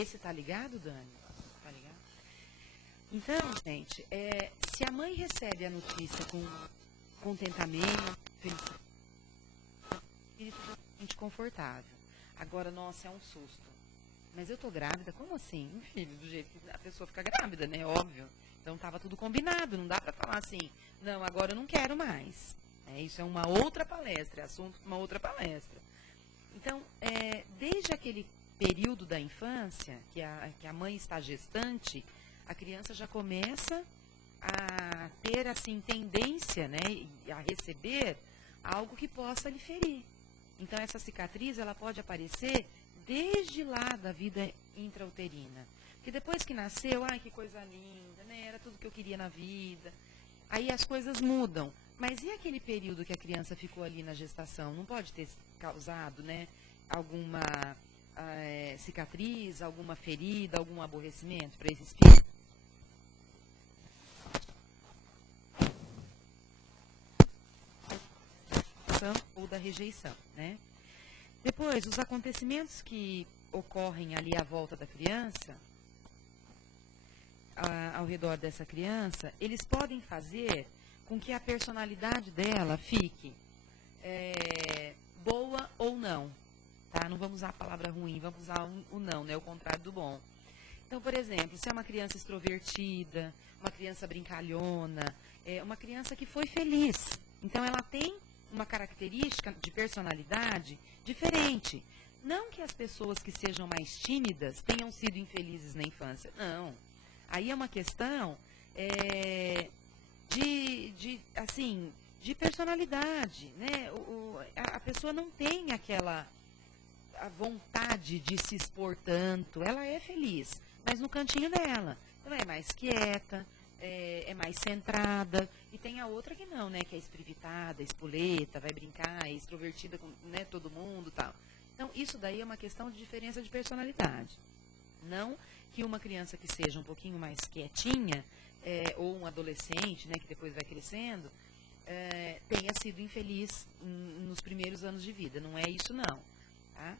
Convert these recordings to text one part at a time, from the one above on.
Esse tá ligado, Dani? Tá ligado? Então, gente, se a mãe recebe a notícia com contentamento, felicidade, espírito totalmente confortável. Agora, nossa, é um susto. Mas eu tô grávida? Como assim? Filho, do jeito que a pessoa fica grávida, né? Óbvio. Então estava tudo combinado, não dá para falar assim, não, agora eu não quero mais. Isso é uma outra palestra, é assunto de uma outra palestra. Então, desde aquele período da infância, que a mãe está gestante, a criança já começa a ter, assim, tendência, né, a receber algo que possa lhe ferir. Então, essa cicatriz, ela pode aparecer desde lá da vida intrauterina. Porque depois que nasceu, ai, que coisa linda, né, era tudo que eu queria na vida. Aí as coisas mudam. Mas e aquele período que a criança ficou ali na gestação? Não pode ter causado, né, alguma cicatriz, alguma ferida, algum aborrecimento para esse espírito? Ou da rejeição, né? Depois, os acontecimentos que ocorrem ali à volta da criança, ao redor dessa criança, eles podem fazer com que a personalidade dela fique boa ou não. Tá? Não vamos usar a palavra ruim, vamos usar o não, né? O contrário do bom. Então, por exemplo, se é uma criança extrovertida, uma criança brincalhona, uma criança que foi feliz. Então, ela tem uma característica de personalidade diferente. Não que as pessoas que sejam mais tímidas tenham sido infelizes na infância. Não. Aí é uma questão de personalidade. Né? A pessoa não tem a vontade de se expor tanto. Ela é feliz, mas no cantinho dela. Então, é mais quieta, é mais centrada. E tem a outra que não, né? Que é espiritada, espoleta, vai brincar, é extrovertida com, né, todo mundo e tal. Então, isso daí é uma questão de diferença de personalidade. Não que uma criança que seja um pouquinho mais quietinha, ou um adolescente, né, que depois vai crescendo, tenha sido infeliz nos primeiros anos de vida. Não é isso, não. Tá?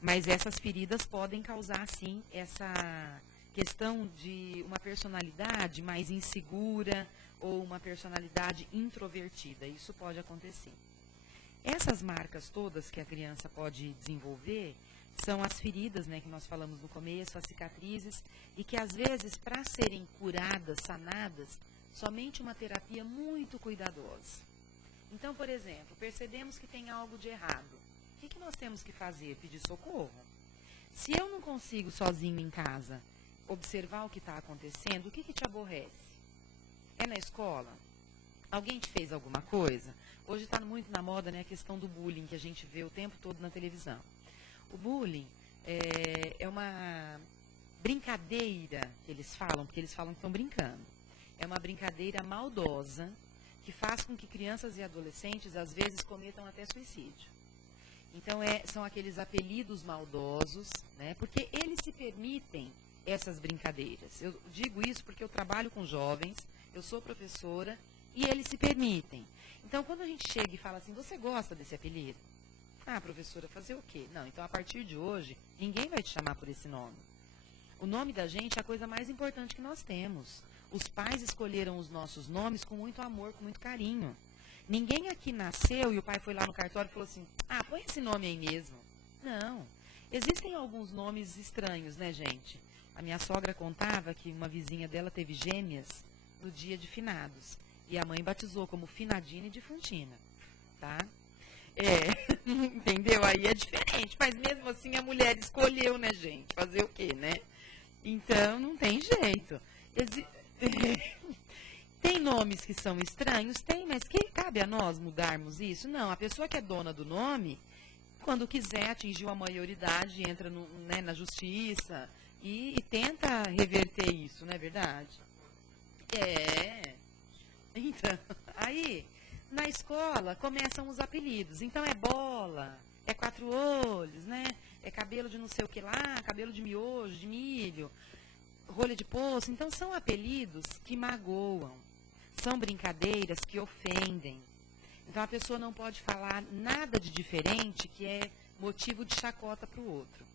Mas essas feridas podem causar, sim, essa questão de uma personalidade mais insegura ou uma personalidade introvertida. Isso pode acontecer. Essas marcas todas que a criança pode desenvolver são as feridas, né, que nós falamos no começo, as cicatrizes, e que às vezes, para serem curadas, sanadas, somente uma terapia muito cuidadosa. Então, por exemplo, percebemos que tem algo de errado. O que nós temos que fazer? Pedir socorro. Se eu não consigo sozinho em casa observar o que está acontecendo, o que te aborrece? É na escola? Alguém te fez alguma coisa? Hoje está muito na moda, né, a questão do bullying, que a gente vê o tempo todo na televisão. O bullying é uma brincadeira que eles falam, porque eles falam que estão brincando. É uma brincadeira maldosa que faz com que crianças e adolescentes, às vezes, cometam até suicídio. Então, são aqueles apelidos maldosos, né, porque eles se permitem essas brincadeiras. Eu digo isso porque eu trabalho com jovens, eu sou professora, e eles se permitem. Então, quando a gente chega e fala assim, você gosta desse apelido? Ah, professora, fazer o quê? Não, então a partir de hoje, ninguém vai te chamar por esse nome. O nome da gente é a coisa mais importante que nós temos. Os pais escolheram os nossos nomes com muito amor, com muito carinho. Ninguém aqui nasceu e o pai foi lá no cartório e falou assim, ah, põe esse nome aí mesmo. Não. Existem alguns nomes estranhos, né, gente? A minha sogra contava que uma vizinha dela teve gêmeas no dia de finados. E a mãe batizou como Finadina e Difuntina. Tá? Entendeu? Aí é diferente. Mas mesmo assim a mulher escolheu, né, gente? Fazer o quê, né? Então, não tem jeito. Tem nomes que são estranhos? Tem, mas que cabe a nós mudarmos isso? Não, a pessoa que é dona do nome, quando quiser, atingiu a maioridade, entra né, na justiça e tenta reverter isso, não é verdade? Então, aí, na escola, começam os apelidos. Então, é bola, é quatro olhos, né? É cabelo de não sei o que lá, cabelo de miojo, de milho, rolha de poço. Então, são apelidos que magoam. São brincadeiras que ofendem. Então, a pessoa não pode falar nada de diferente que é motivo de chacota para o outro.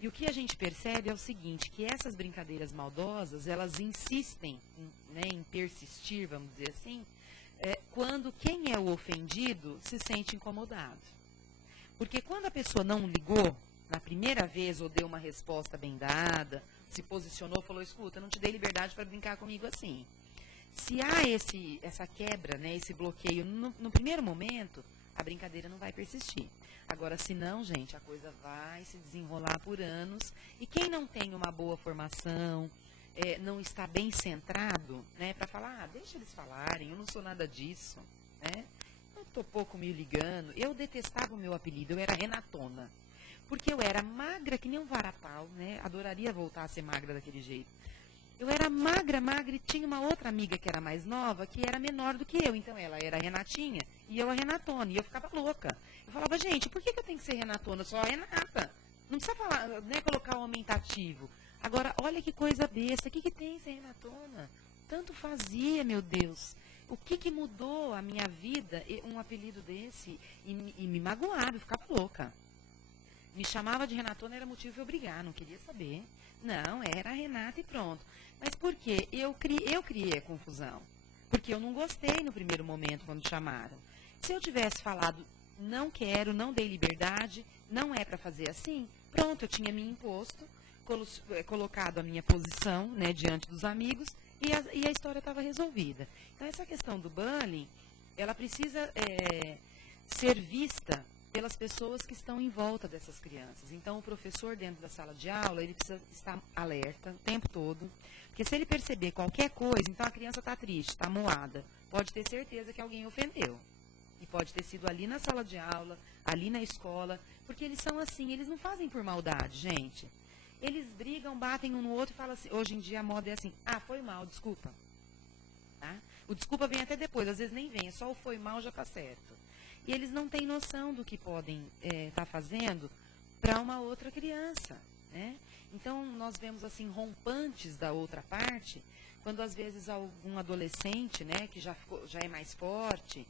E o que a gente percebe é o seguinte, que essas brincadeiras maldosas, elas insistem, né, em persistir, vamos dizer assim, quando quem é o ofendido se sente incomodado. Porque quando a pessoa não ligou na primeira vez ou deu uma resposta bem dada, se posicionou, falou, escuta, eu não te dei liberdade para brincar comigo assim. Se há essa quebra, né, esse bloqueio no primeiro momento, a brincadeira não vai persistir. Agora, se não, gente, a coisa vai se desenrolar por anos. E quem não tem uma boa formação, não está bem centrado, né, para falar, deixa eles falarem, eu não sou nada disso, né? Eu estou pouco me ligando. Eu detestava o meu apelido, eu era Renatona. Porque eu era magra que nem um varatau, né? Adoraria voltar a ser magra daquele jeito. Eu era magra, e tinha uma outra amiga que era mais nova, que era menor do que eu. Então, ela era a Renatinha e eu a Renatona. E eu ficava louca. Eu falava, gente, por que eu tenho que ser Renatona? Eu sou a Renata. Não precisa falar, né, colocar o aumentativo. Agora, olha que coisa besta. O que tem ser Renatona? Tanto fazia, meu Deus. O que mudou a minha vida, um apelido desse? E me magoava, eu ficava louca. Me chamava de Renatona, era motivo de eu brigar, não queria saber. Não, era a Renata e pronto. Mas por quê? Eu criei a confusão. Porque eu não gostei no primeiro momento quando chamaram. Se eu tivesse falado, não quero, não dei liberdade, não é para fazer assim, pronto, eu tinha me imposto, colocado a minha posição, né, diante dos amigos e a história estava resolvida. Então, essa questão do bullying, ela precisa ser vista pelas pessoas que estão em volta dessas crianças. Então, o professor dentro da sala de aula, ele precisa estar alerta o tempo todo, porque se ele perceber qualquer coisa, então a criança está triste, está moada, pode ter certeza que alguém ofendeu. E pode ter sido ali na sala de aula, ali na escola, porque eles são assim, eles não fazem por maldade, gente. Eles brigam, batem um no outro e falam assim, hoje em dia a moda é assim, foi mal, desculpa. Tá? O desculpa vem até depois, às vezes nem vem, só o foi mal já está certo. E eles não têm noção do que podem estar fazendo para uma outra criança, né? Então, nós vemos assim rompantes da outra parte, quando às vezes algum adolescente, né, que já é mais forte,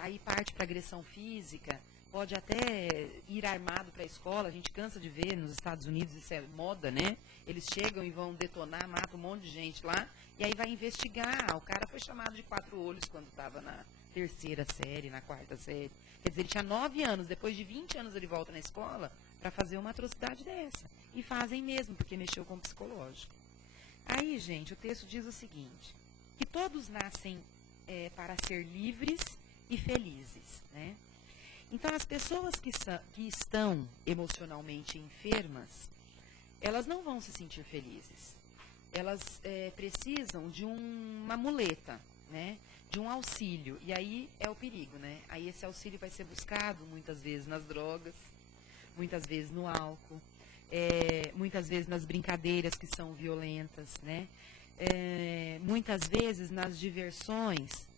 aí parte para agressão física, pode até ir armado para a escola, a gente cansa de ver nos Estados Unidos, isso é moda, né? Eles chegam e vão detonar, matam um monte de gente lá, e aí vai investigar. O cara foi chamado de 4 olhos quando estava na terceira série, na quarta série. Quer dizer, ele tinha 9 anos, depois de 20 anos ele volta na escola para fazer uma atrocidade dessa. E fazem mesmo, porque mexeu com o psicológico. Aí, gente, o texto diz o seguinte, que todos nascem para ser livres e felizes, né? Então, as pessoas que estão emocionalmente enfermas, elas não vão se sentir felizes. Elas precisam de uma muleta, né? De um auxílio. E aí é o perigo, né? Aí esse auxílio vai ser buscado muitas vezes nas drogas, muitas vezes no álcool, muitas vezes nas brincadeiras que são violentas, né? Muitas vezes nas diversões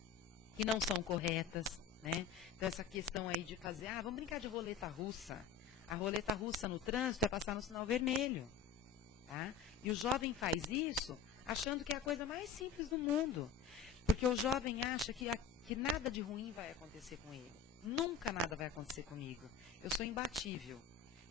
que não são corretas, né? Então, essa questão aí de fazer, vamos brincar de roleta russa. A roleta russa no trânsito é passar no sinal vermelho. Tá? E o jovem faz isso achando que é a coisa mais simples do mundo. Porque o jovem acha que nada de ruim vai acontecer com ele. Nunca nada vai acontecer comigo. Eu sou imbatível.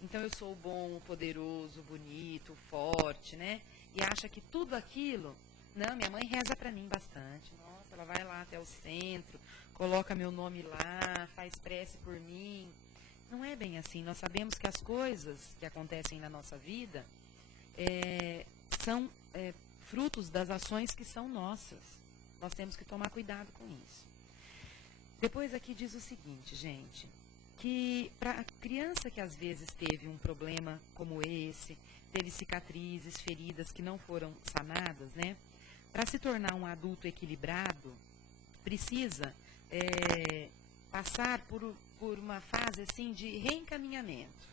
Então, eu sou o bom, o poderoso, o bonito, o forte, né? E acha que tudo aquilo... Não, minha mãe reza para mim bastante. Nossa, ela vai lá até o centro, coloca meu nome lá, faz prece por mim. Não é bem assim. Nós sabemos que as coisas que acontecem na nossa vida são frutos das ações que são nossas. Nós temos que tomar cuidado com isso. Depois aqui diz o seguinte, gente, que para a criança que às vezes teve um problema como esse, teve cicatrizes, feridas que não foram sanadas, né? Para se tornar um adulto equilibrado, precisa passar por uma fase assim de reencaminhamento.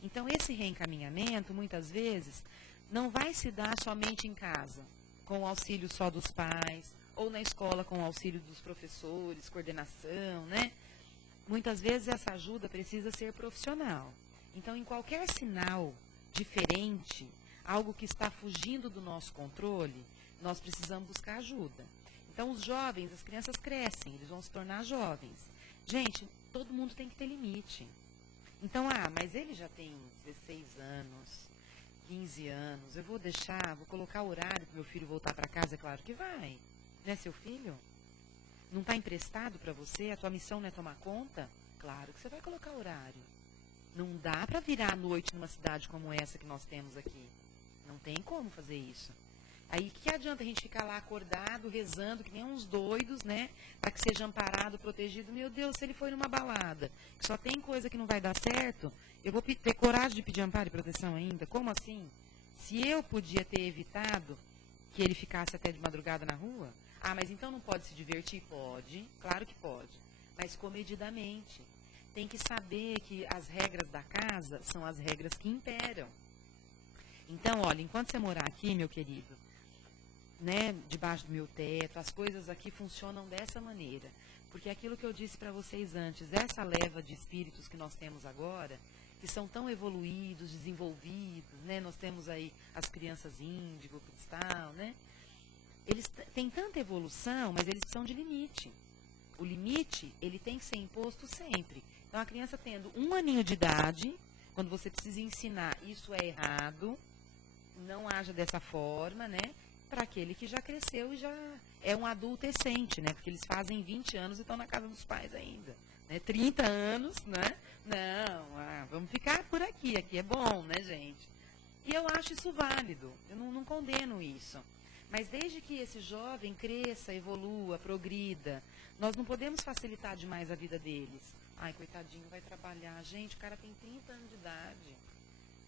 Então, esse reencaminhamento, muitas vezes, não vai se dar somente em casa, com o auxílio só dos pais, ou na escola com o auxílio dos professores, coordenação, né? Muitas vezes essa ajuda precisa ser profissional. Então, em qualquer sinal diferente, algo que está fugindo do nosso controle, nós precisamos buscar ajuda. Então, os jovens, as crianças crescem, eles vão se tornar jovens. Gente, todo mundo tem que ter limite. Então, mas ele já tem 16 anos, 15 anos, eu vou deixar, vou colocar horário para meu filho voltar para casa? É claro que vai. Não é seu filho? Não está emprestado para você? A tua missão não é tomar conta? Claro que você vai colocar horário. Não dá para virar à noite numa cidade como essa que nós temos aqui. Não tem como fazer isso. Aí, que adianta a gente ficar lá acordado, rezando, que nem uns doidos, né? Para que seja amparado, protegido. Meu Deus, se ele foi numa balada, que só tem coisa que não vai dar certo, eu vou ter coragem de pedir amparo e proteção ainda? Como assim? Se eu podia ter evitado que ele ficasse até de madrugada na rua, mas então não pode se divertir? Pode, claro que pode, mas comedidamente. Tem que saber que as regras da casa são as regras que imperam. Então, olha, enquanto você morar aqui, meu querido, né, debaixo do meu teto, as coisas aqui funcionam dessa maneira. Porque aquilo que eu disse para vocês antes, essa leva de espíritos que nós temos agora, que são tão evoluídos, desenvolvidos, né, nós temos aí as crianças índigo, cristal, né, eles têm tanta evolução, mas eles precisam de limite. O limite, ele tem que ser imposto sempre. Então, a criança tendo 1 aninho de idade, quando você precisa ensinar, isso é errado, não haja dessa forma, né? Para aquele que já cresceu e já é um adultescente, né? Porque eles fazem 20 anos e estão na casa dos pais ainda. Né? 30 anos, né? Não, vamos ficar por aqui. Aqui é bom, né, gente? E eu acho isso válido. Eu não condeno isso. Mas desde que esse jovem cresça, evolua, progrida, nós não podemos facilitar demais a vida deles. Ai, coitadinho, vai trabalhar. Gente, o cara tem 30 anos de idade.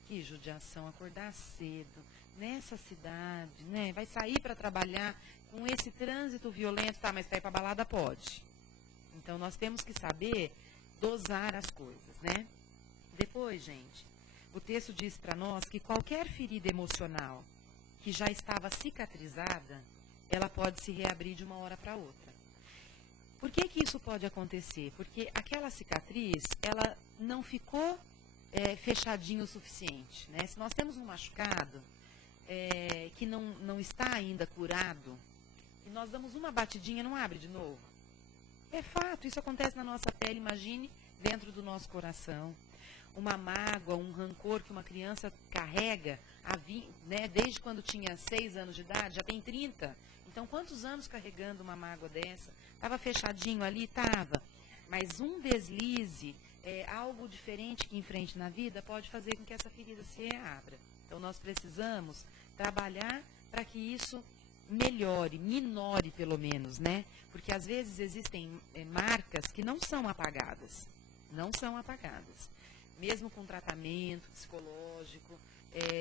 Que judiação, acordar cedo, nessa cidade, né? Vai sair para trabalhar com esse trânsito violento, tá, mas para ir para balada pode. Então, nós temos que saber dosar as coisas, né? Depois, gente, o texto diz para nós que qualquer ferida emocional que já estava cicatrizada, ela pode se reabrir de uma hora para outra. Por que que isso pode acontecer? Porque aquela cicatriz, ela não ficou fechadinho o suficiente. Né? Se nós temos um machucado que não está ainda curado, e nós damos uma batidinha, não abre de novo. É fato, isso acontece na nossa pele, imagine, dentro do nosso coração. Uma mágoa, um rancor que uma criança carrega, né, desde quando tinha 6 anos de idade, já tem 30. Então, quantos anos carregando uma mágoa dessa? Estava fechadinho ali? Estava. Mas um deslize, algo diferente que enfrente na vida, pode fazer com que essa ferida se reabra. Então, nós precisamos trabalhar para que isso melhore, minore pelo menos, né? Porque às vezes existem marcas que não são apagadas. Não são apagadas. Mesmo com tratamento psicológico,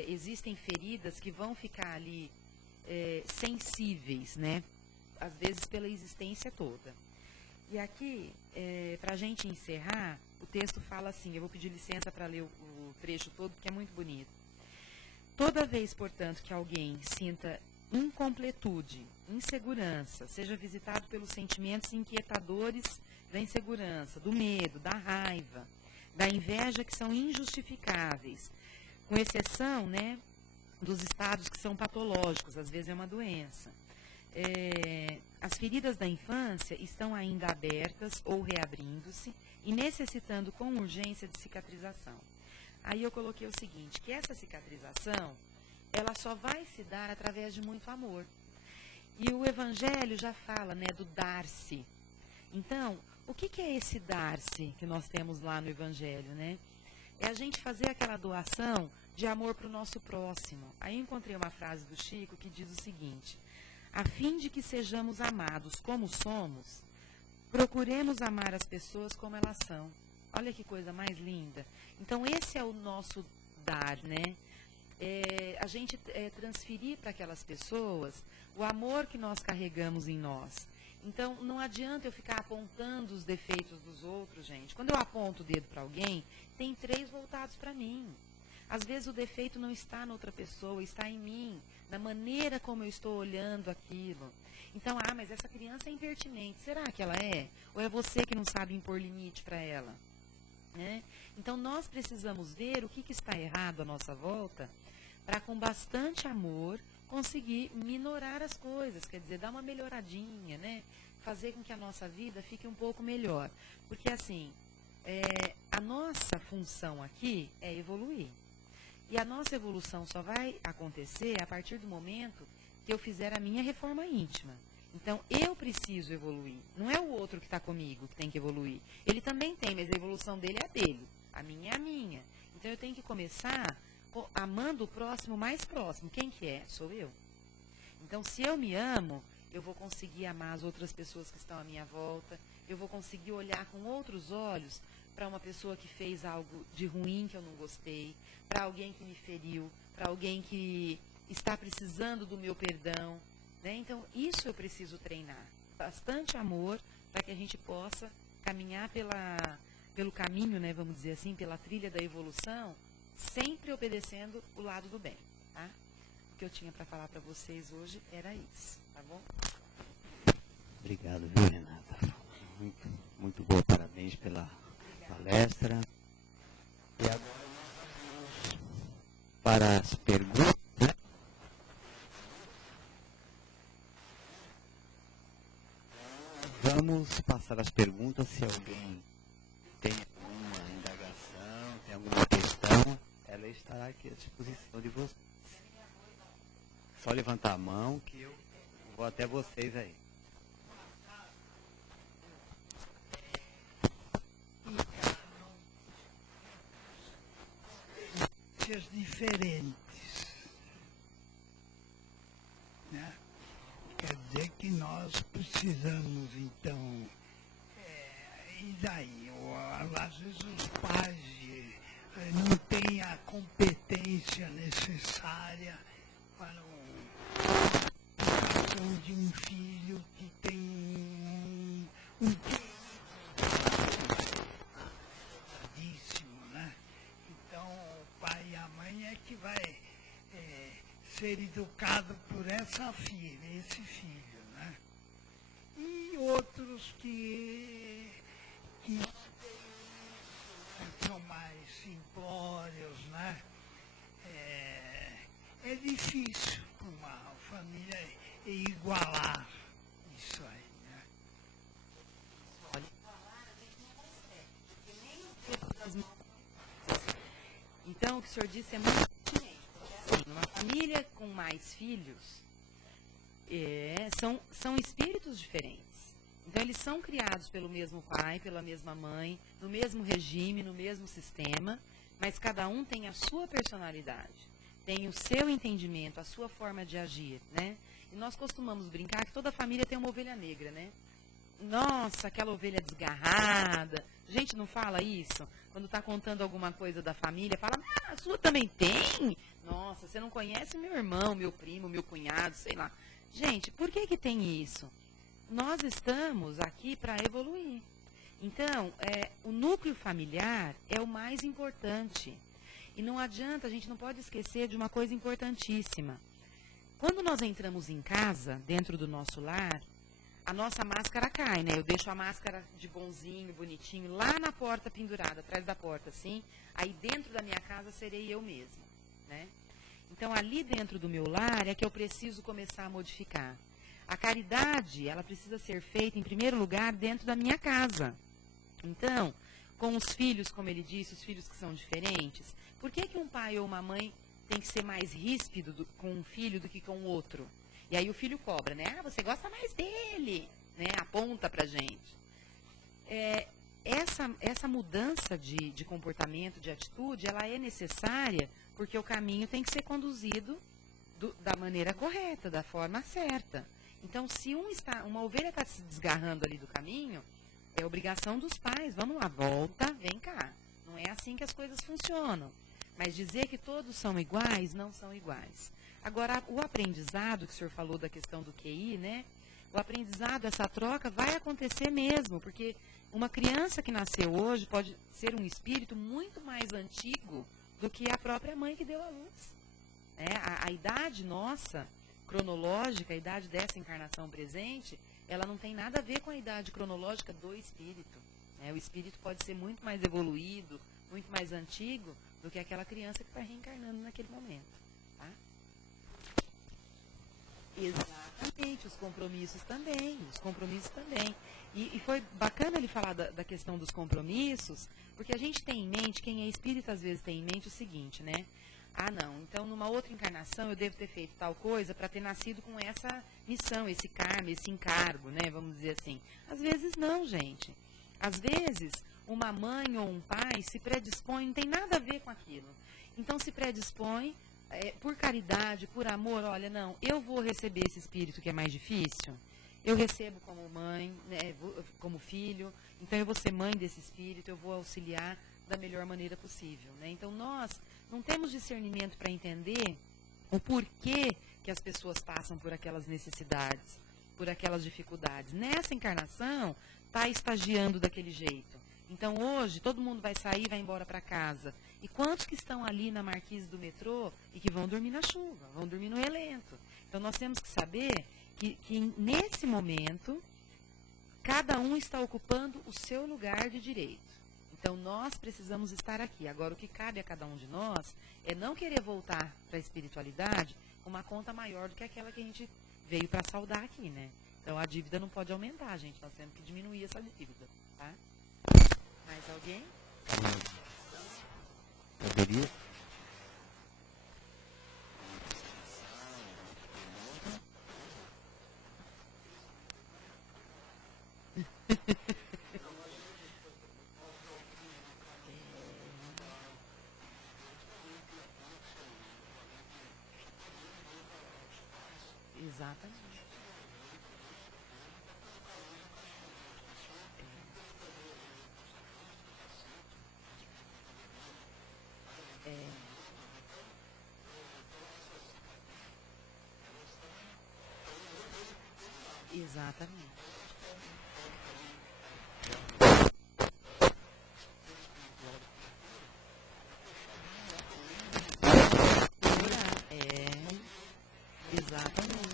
existem feridas que vão ficar ali sensíveis, né? Às vezes pela existência toda. E aqui, para a gente encerrar, o texto fala assim, eu vou pedir licença para ler o trecho todo, porque é muito bonito. Toda vez, portanto, que alguém sinta incompletude, insegurança, seja visitado pelos sentimentos inquietadores da insegurança, do medo, da raiva, da inveja, que são injustificáveis, com exceção, né, dos estados que são patológicos, às vezes é uma doença. As feridas da infância estão ainda abertas ou reabrindo-se e necessitando com urgência de cicatrização. Aí eu coloquei o seguinte, que essa cicatrização, ela só vai se dar através de muito amor. E o Evangelho já fala, né, do dar-se. Então, o que é esse dar-se que nós temos lá no Evangelho, né? É a gente fazer aquela doação de amor para o nosso próximo. Aí eu encontrei uma frase do Chico que diz o seguinte, a fim de que sejamos amados como somos, procuremos amar as pessoas como elas são. Olha que coisa mais linda. Então, esse é o nosso dar, né? A gente transferir para aquelas pessoas o amor que nós carregamos em nós. Então, não adianta eu ficar apontando os defeitos dos outros, gente. Quando eu aponto o dedo para alguém, tem 3 voltados para mim. Às vezes o defeito não está na outra pessoa, está em mim, na maneira como eu estou olhando aquilo. Então, mas essa criança é impertinente. Será que ela é? Ou é você que não sabe impor limite para ela? Né? Então, nós precisamos ver o que está errado à nossa volta para, com bastante amor, conseguir minorar as coisas, quer dizer, dar uma melhoradinha, né? Fazer com que a nossa vida fique um pouco melhor. Porque, assim, a nossa função aqui é evoluir. E a nossa evolução só vai acontecer a partir do momento que eu fizer a minha reforma íntima. Então, eu preciso evoluir. Não é o outro que está comigo que tem que evoluir. Ele também tem, mas a evolução dele é a dele. A minha é a minha. Então, eu tenho que começar amando o próximo mais próximo. Quem que é? Sou eu. Então, se eu me amo, eu vou conseguir amar as outras pessoas que estão à minha volta. Eu vou conseguir olhar com outros olhos para uma pessoa que fez algo de ruim que eu não gostei, para alguém que me feriu, para alguém que está precisando do meu perdão. Né? Então, isso eu preciso treinar. Bastante amor para que a gente possa caminhar pelo caminho, né, vamos dizer assim, pela trilha da evolução, sempre obedecendo o lado do bem. Tá? O que eu tinha para falar para vocês hoje era isso. Tá bom? Obrigado, viu, Renata? Muito, muito boa. Parabéns pela palestra. E agora para as perguntas. Vamos passar as perguntas. Se alguém tem alguma indagação, tem alguma questão, ela estará aqui à disposição de vocês. Só levantar a mão que eu vou até vocês aí. Diferentes, né? Quer dizer que nós precisamos, então, e daí? Às vezes os pais não têm a competência necessária para a educação de um filho que tem um né? Então, o pai e a mãe é que vai ser educado por esse filho, né? E outros que são mais simplórios, né? É difícil para uma família igualar isso aí, né? Então, o que o senhor disse é muito pertinente. Assim, uma família com mais filhos são espíritos diferentes. Então, eles são criados pelo mesmo pai, pela mesma mãe, no mesmo regime, no mesmo sistema, mas cada um tem a sua personalidade, tem o seu entendimento, a sua forma de agir, né? E nós costumamos brincar que toda família tem uma ovelha negra, né? Nossa, aquela ovelha desgarrada. Gente, não fala isso? Quando está contando alguma coisa da família, fala, a sua também tem? Nossa, você não conhece meu irmão, meu primo, meu cunhado, sei lá. Gente, por que tem isso? Nós estamos aqui para evoluir. Então, o núcleo familiar é o mais importante. E não adianta, a gente não pode esquecer de uma coisa importantíssima. Quando nós entramos em casa, dentro do nosso lar, a nossa máscara cai, né? Eu deixo a máscara de bonzinho, bonitinho, lá na porta pendurada, atrás da porta, assim. Aí dentro da minha casa serei eu mesma, né? Então, ali dentro do meu lar é que eu preciso começar a modificar. A caridade, ela precisa ser feita, em primeiro lugar, dentro da minha casa. Então, com os filhos, como ele disse, os filhos que são diferentes, por que um pai ou uma mãe tem que ser mais ríspido com um filho do que com o outro? E aí o filho cobra, né? Ah, você gosta mais dele, né? Aponta pra gente. Essa mudança de comportamento, de atitude, ela é necessária porque o caminho tem que ser conduzido da maneira correta, da forma certa. Então, se uma ovelha está se desgarrando ali do caminho, é obrigação dos pais. Vamos lá, volta, vem cá. Não é assim que as coisas funcionam. Mas dizer que todos são iguais, não são iguais. Agora, o aprendizado, que o senhor falou da questão do QI, né? O aprendizado, essa troca, vai acontecer mesmo, porque uma criança que nasceu hoje pode ser um espírito muito mais antigo do que a própria mãe que deu à luz. A idade nossa, cronológica, a idade dessa encarnação presente, ela não tem nada a ver com a idade cronológica do espírito. O espírito pode ser muito mais evoluído, muito mais antigo do que aquela criança que está reencarnando naquele momento. Tá? Exatamente. os compromissos também, E foi bacana ele falar da questão dos compromissos, porque a gente tem em mente, quem é espírita às vezes tem em mente o seguinte, né? Ah, não, então numa outra encarnação eu devo ter feito tal coisa para ter nascido com essa missão, esse karma, esse encargo, né? Vamos dizer assim. Às vezes não, gente. Às vezes uma mãe ou um pai se predispõe, não tem nada a ver com aquilo. Então se predispõe, por caridade, por amor, olha, não, eu vou receber esse espírito que é mais difícil, eu recebo como mãe, né, como filho, então eu vou ser mãe desse espírito, eu vou auxiliar da melhor maneira possível. Né? Então nós não temos discernimento para entender o porquê que as pessoas passam por aquelas necessidades, por aquelas dificuldades. Nessa encarnação, está estagiando daquele jeito. Então hoje todo mundo vai sair e vai embora para casa. E quantos que estão ali na marquise do metrô e que vão dormir na chuva, vão dormir no relento? Então nós temos que saber que nesse momento, cada um está ocupando o seu lugar de direito. Então nós precisamos estar aqui. Agora o que cabe a cada um de nós é não querer voltar para a espiritualidade com uma conta maior do que aquela que a gente veio para saldar aqui, né? Então a dívida não pode aumentar, gente. Nós temos que diminuir essa dívida, tá? Mais alguém? Poderia? Exatamente. Exatamente. Exatamente.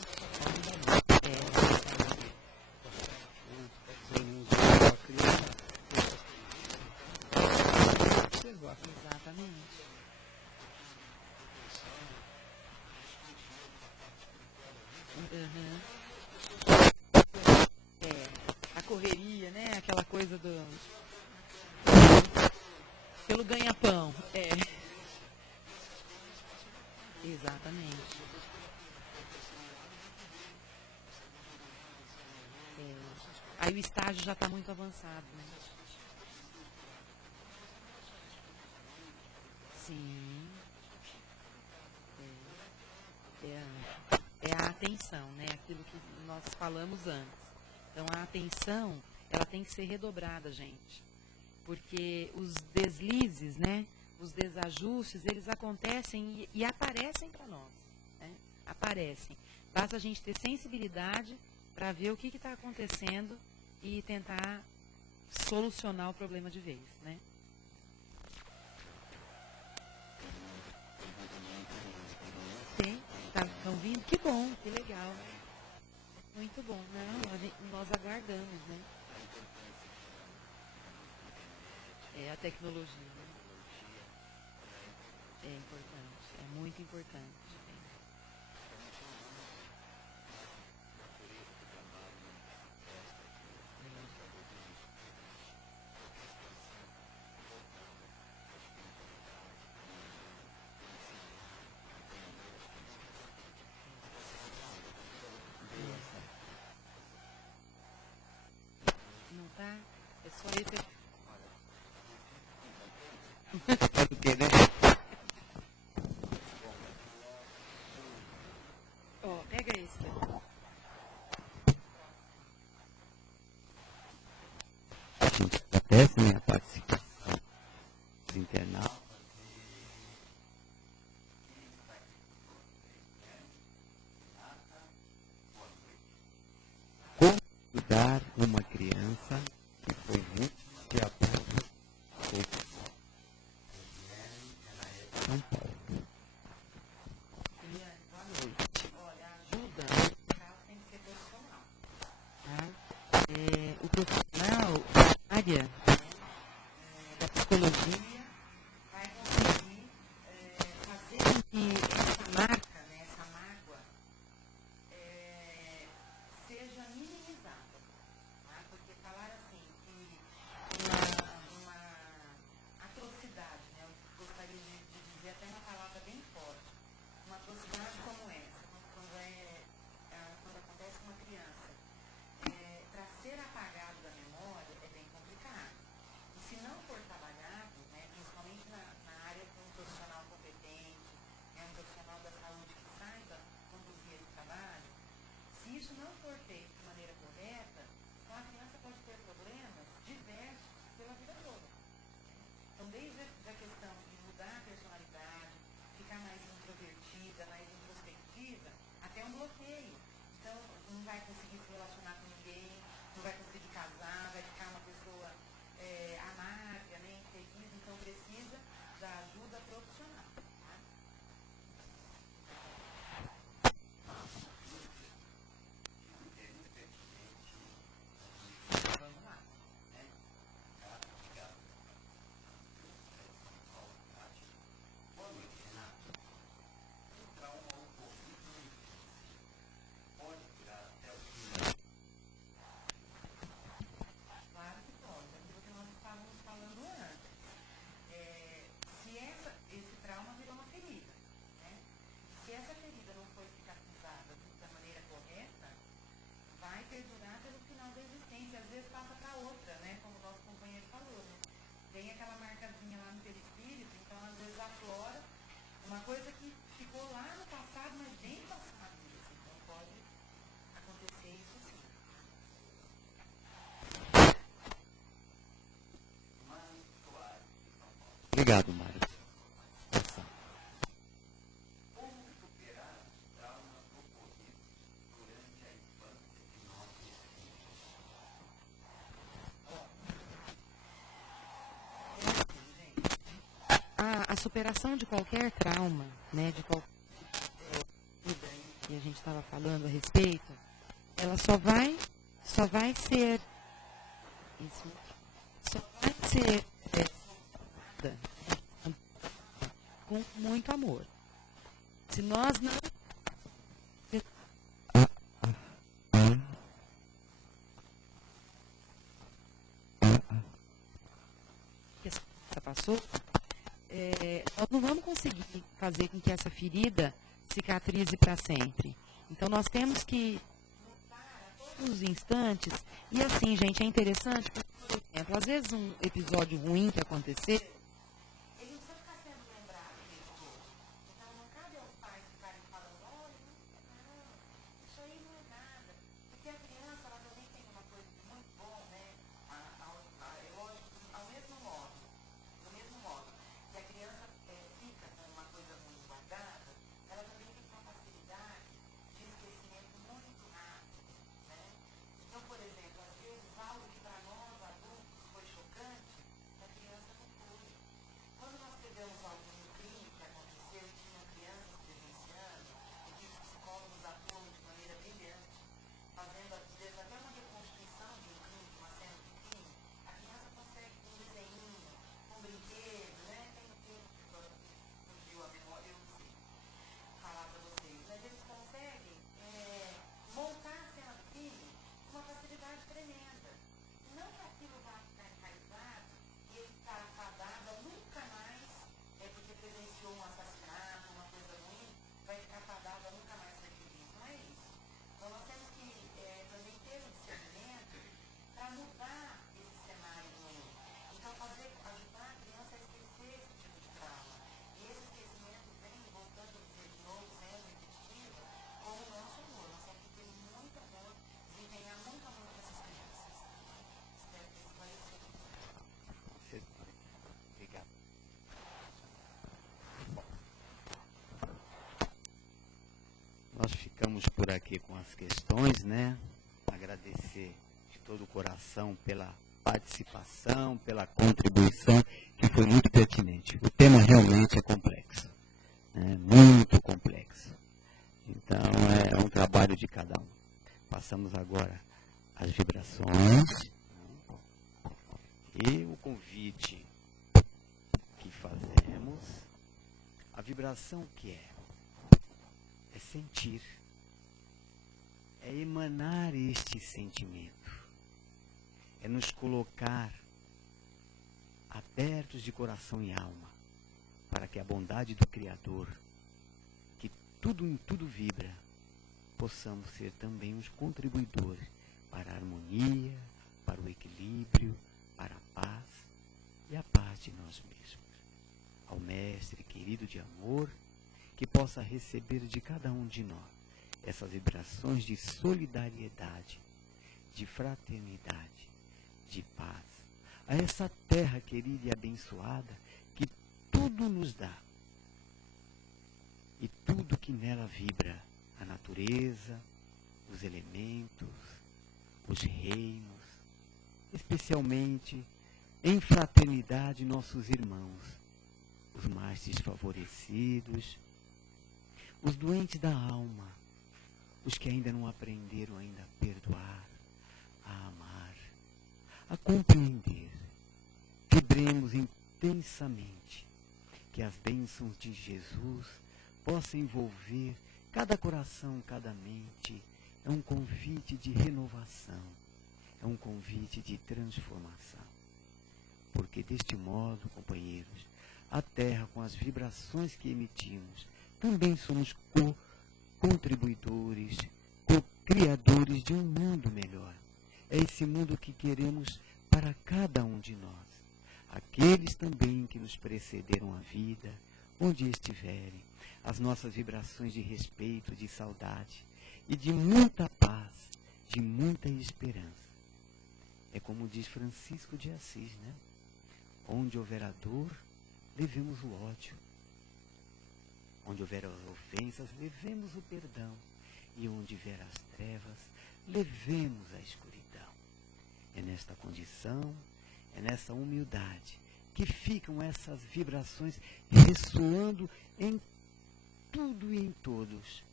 Exatamente. Uhum. A correria, né? Aquela coisa do... pelo ganha-pão. Exatamente. Aí o estágio já está muito avançado, né? Sim. É a atenção, né? Aquilo que nós falamos antes. Então, a atenção, ela tem que ser redobrada, gente. Porque os deslizes, né? Os desajustes, eles acontecem e aparecem para nós. Né? Aparecem. Basta a gente ter sensibilidade para ver o que está acontecendo e tentar solucionar o problema de vez, né? Sim, estão vindo? Que bom, que legal. Muito bom. Não, nós aguardamos, né? É a tecnologia. Né? É importante, é muito importante. Não tá? É só esse. O que, né? Ó, pega esse aqui. A gente agradece, né, a participação dos internautas. Como ajudar uma criança que foi vítima de abuso sexual? São Paulo. Boa noite. Olha, ajuda, no caso tem que ser profissional. Tá? O profissional da área da psicologia vai conseguir fazer com que essa marca, né, essa mágoa, pela vida toda. Então, desde a questão de mudar a personalidade, ficar mais introvertida, mais introspectiva, até um bloqueio. Então, não vai conseguir se relacionar com ninguém, não vai conseguir casar, vai ficar uma pessoa amarga, né, infeliz, então precisa da ajuda profissional. Tá? Vamos lá. Claro que pode, aquilo que nós estávamos falando antes. Se esse trauma virou uma ferida, né? Se essa ferida não foi cicatrizada da maneira correta, vai perdurar pelo final da existência. Às vezes passa para outra, né? Como o nosso companheiro falou, né? Tem aquela marcazinha lá no perispírito, então às vezes aflora uma coisa que ficou lá no passado, mas bem passado mesmo. Então pode acontecer isso sim. Obrigado, Mário. A superação de qualquer trauma, né, de qualquer que a gente estava falando a respeito, ela só vai ser com muito amor. Se nós não que essa passou, nós não vamos conseguir fazer com que essa ferida cicatrize para sempre. Então nós temos que lutar a todos os instantes. E assim, gente, é interessante, porque, por exemplo, às vezes um episódio ruim que aconteceu, ele não precisa ficar sendo lembrado o tempo todo. Então não cabe aos pais ficarem falando, olha, não, isso aí não é nada. Porque a criança, ela também tem uma coisa de muito bom, né? É lógico, ao mesmo modo, do mesmo modo que a criança fica com uma coisa ruim guardada, ela também tem uma facilidade de esquecimento muito rápido, né? Então, por exemplo, às vezes algo que para nós adultos foi chocante, a criança não foi. Quando nós pegamos algum crime que aconteceu e tinham crianças presenciando, e que os psicólogos atuam de maneira brilhante, fazendo às vezes até uma reconstituição de um crime, de uma cena de crime, a criança consegue com um desenhinho, com um brinquedo, né? Tem um tempo que fugiu a memória, eu não sei falar para vocês, mas eles conseguem montar a cena do crime com uma facilidade tremenda. Não que aquilo vá ficar enraizado e ele está fadado a nunca mais, porque presenciou um assassinato, uma coisa ruim, vai ficar fadado a nunca mais ser feliz. Não é isso. Então nós temos que também ter um discernimento para mudar esse cenário ruim. Então ajudar a criança a esquecer esse tipo de trauma. E esse esquecimento vem, voltando a dizer de novo, sendo repetitiva, com o nosso amor. Nós temos que ter muito amor, desempenhar muito amor com essas crianças. Espero ter esclarecido. Obrigado. Nós ficamos por aqui com as questões, né? Agradecer de todo o coração pela participação, pela contribuição, que foi muito pertinente. O tema realmente é complexo, né? Muito complexo. Então, é um trabalho de cada um. Passamos agora às vibrações e o convite que fazemos. A vibração que é sentir, é emanar este sentimento, é nos colocar abertos de coração e alma, para que a bondade do Criador, que tudo em tudo vibra, possamos ser também os contribuidores para a harmonia, para o equilíbrio, para a paz e a paz de nós mesmos. Ao Mestre querido de amor, que possa receber de cada um de nós essas vibrações de solidariedade, de fraternidade, de paz, a essa terra querida e abençoada que tudo nos dá. E tudo que nela vibra, a natureza, os elementos, os reinos, especialmente em fraternidade nossos irmãos, os mais desfavorecidos, os doentes da alma, os que ainda não aprenderam ainda a perdoar, a amar, a compreender. Vibremos intensamente que as bênçãos de Jesus possam envolver cada coração, cada mente. É um convite de renovação, é um convite de transformação. Porque deste modo, companheiros, a Terra, com as vibrações que emitimos, também somos co-contribuidores, co-criadores de um mundo melhor. É esse mundo que queremos para cada um de nós. Aqueles também que nos precederam a vida, onde estiverem, as nossas vibrações de respeito, de saudade e de muita paz, de muita esperança. É como diz Francisco de Assis, né? Onde houver a dor, levemos o ódio. Onde houver as ofensas, levemos o perdão. E onde houver as trevas, levemos a escuridão. É nesta condição, é nessa humildade, que ficam essas vibrações ressoando em tudo e em todos,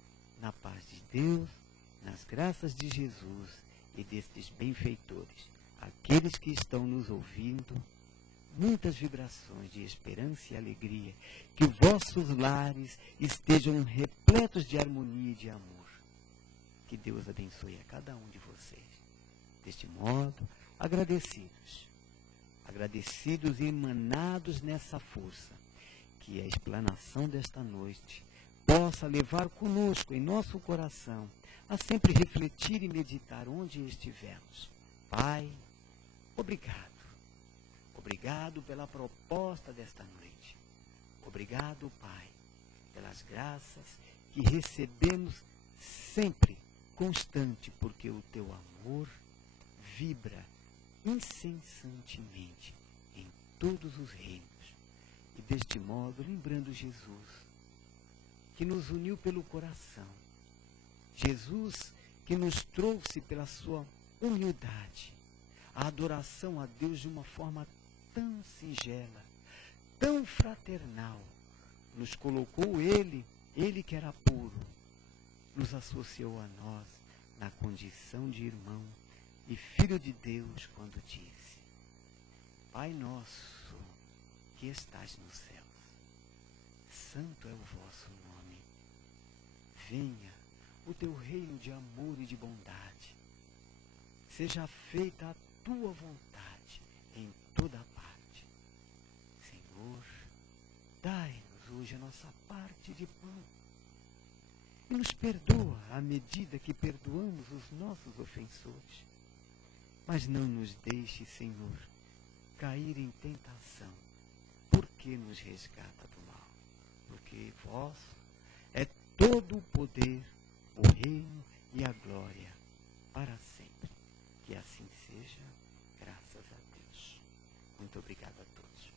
na paz de Deus, nas graças de Jesus e destes benfeitores, aqueles que estão nos ouvindo. Muitas vibrações de esperança e alegria, que vossos lares estejam repletos de harmonia e de amor. Que Deus abençoe a cada um de vocês. Deste modo, agradecidos e emanados nessa força, que a explanação desta noite possa levar conosco em nosso coração a sempre refletir e meditar onde estivermos. Pai, obrigado. Obrigado pela proposta desta noite. Obrigado, Pai, pelas graças que recebemos sempre, constante, porque o teu amor vibra incessantemente em todos os reinos. E deste modo, lembrando Jesus, que nos uniu pelo coração. Jesus que nos trouxe pela sua humildade, a adoração a Deus de uma forma tão singela, tão fraternal. Nos colocou Ele que era puro, nos associou a nós na condição de irmão e filho de Deus, quando disse: Pai nosso que estás nos céus, santo é o vosso nome. Venha o teu reino de amor e de bondade. Seja feita a tua vontade em toda a parte. Senhor, dai-nos hoje a nossa parte de pão. E nos perdoa à medida que perdoamos os nossos ofensores. Mas não nos deixe, Senhor, cair em tentação, porque nos resgata do mal. Porque vosso é todo o poder, o reino e a glória para sempre. Que assim seja, graças a Deus. Muito obrigado a todos.